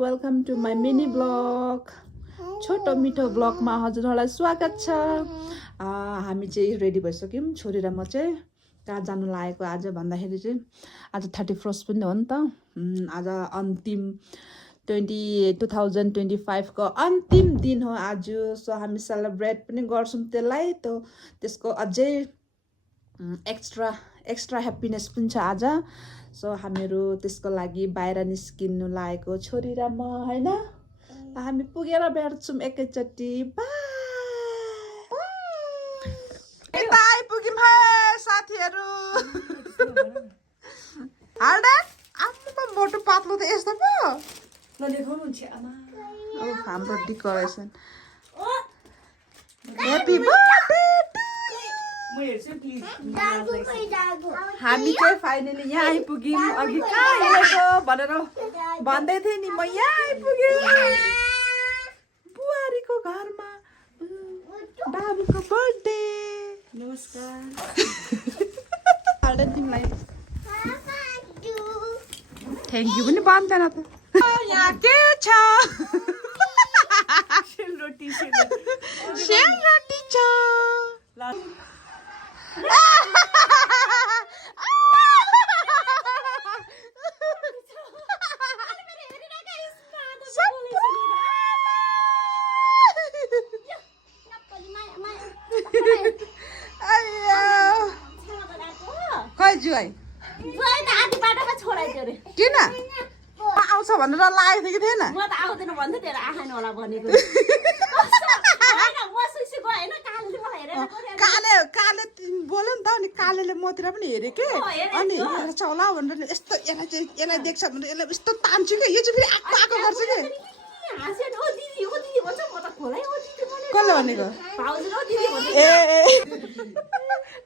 Welcome to my mini blog छोटो मिठो ब्लगमा हजुरहरूलाई स्वागत छ। हामी चाहिँ रेडी भइसक्यौँ। छोरी र म चाहिँ कहाँ जानु लागेको आज भन्दाखेरि चाहिँ आज 31 पनि हो नि त। आज अन्तिम 2025 को अन्तिम दिन हो आज। सो हामी सेलिब्रेट पनि गर्छौँ त्यसलाई। त्यसको अझै एक्स्ट्रा ह्याप्पिनेस पनि छ आज। सो हामीहरू त्यसको लागि बाहिर निस्किनु लागेको छोरी र म हैन। हामी पुगेर भेट्छौँ एकैचोटि। बाइ आइपुग्यौँ है साथीहरू। हाल्डा आफ्नो मोटो पातलो त यस्तो पो हाम्रो डेकोरेसन। Happy birthday. हामी चाहिँ फाइनली यहाँ आइपुग्यौँ। अघि कहाँ हिँडेको भनेर भन्दै थिएँ नि, म यहाँ आइपुगेँ बुहारीको घरमा। बाबुको बर्थडे। नमस्कार। तिमीलाई थ्याङ्क यू पनि भन्दैन त। यहाँ के छ? सेलरोटी छ। खै जुवाई किन आउँछ भनेर लागेको थियो कि थिएन? काले बोल्यो नि त। अनि कालेले मतिर पनि हेऱ्यो के, अनि हेर्छ होला भनेर यस्तो यसलाई देख्छ भनेर यसलाई यस्तो तान्छु कि यो चाहिँ फेरि आएको गर्छ कि। कसले भनेको? ए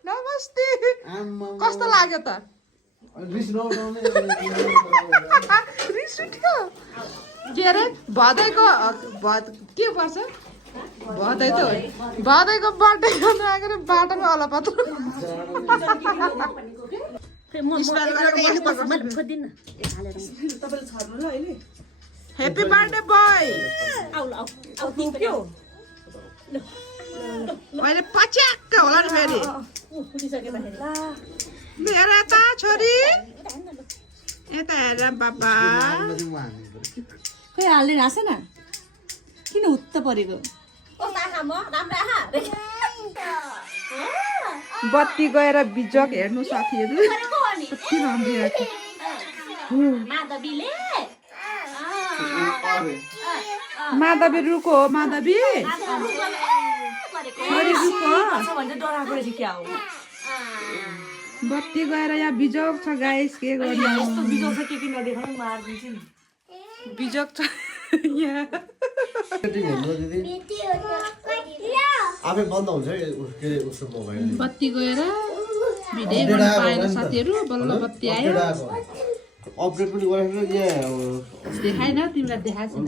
नमस्ते। कस्तो लाग्यो त? रिस उठ्यो के अरे? भदैको के पर्छ? भदैको बर्थडे गर्नु आएर बाटोमा होला पत्र। Happy birthday boy. मैले पच्याक्क होला नि फेरि। हेर त छोरी, यता हेर बाबा। खै हाल्ने हाँस न, किन हुत्त परेको? बत्ती गएर बिजक हेर्नु साथीहरू। माधवी रुको हो। माधवी बत्ती गएर यहाँ बिजोक छ गाइस। के गर्नु? बिजोक छ यहाँ। बत्ती गएर भिडियो गर्न पाएन साथीहरू। बल्ल बत्ती आयो। देखाएन तिमीलाई? देखाएको छैन।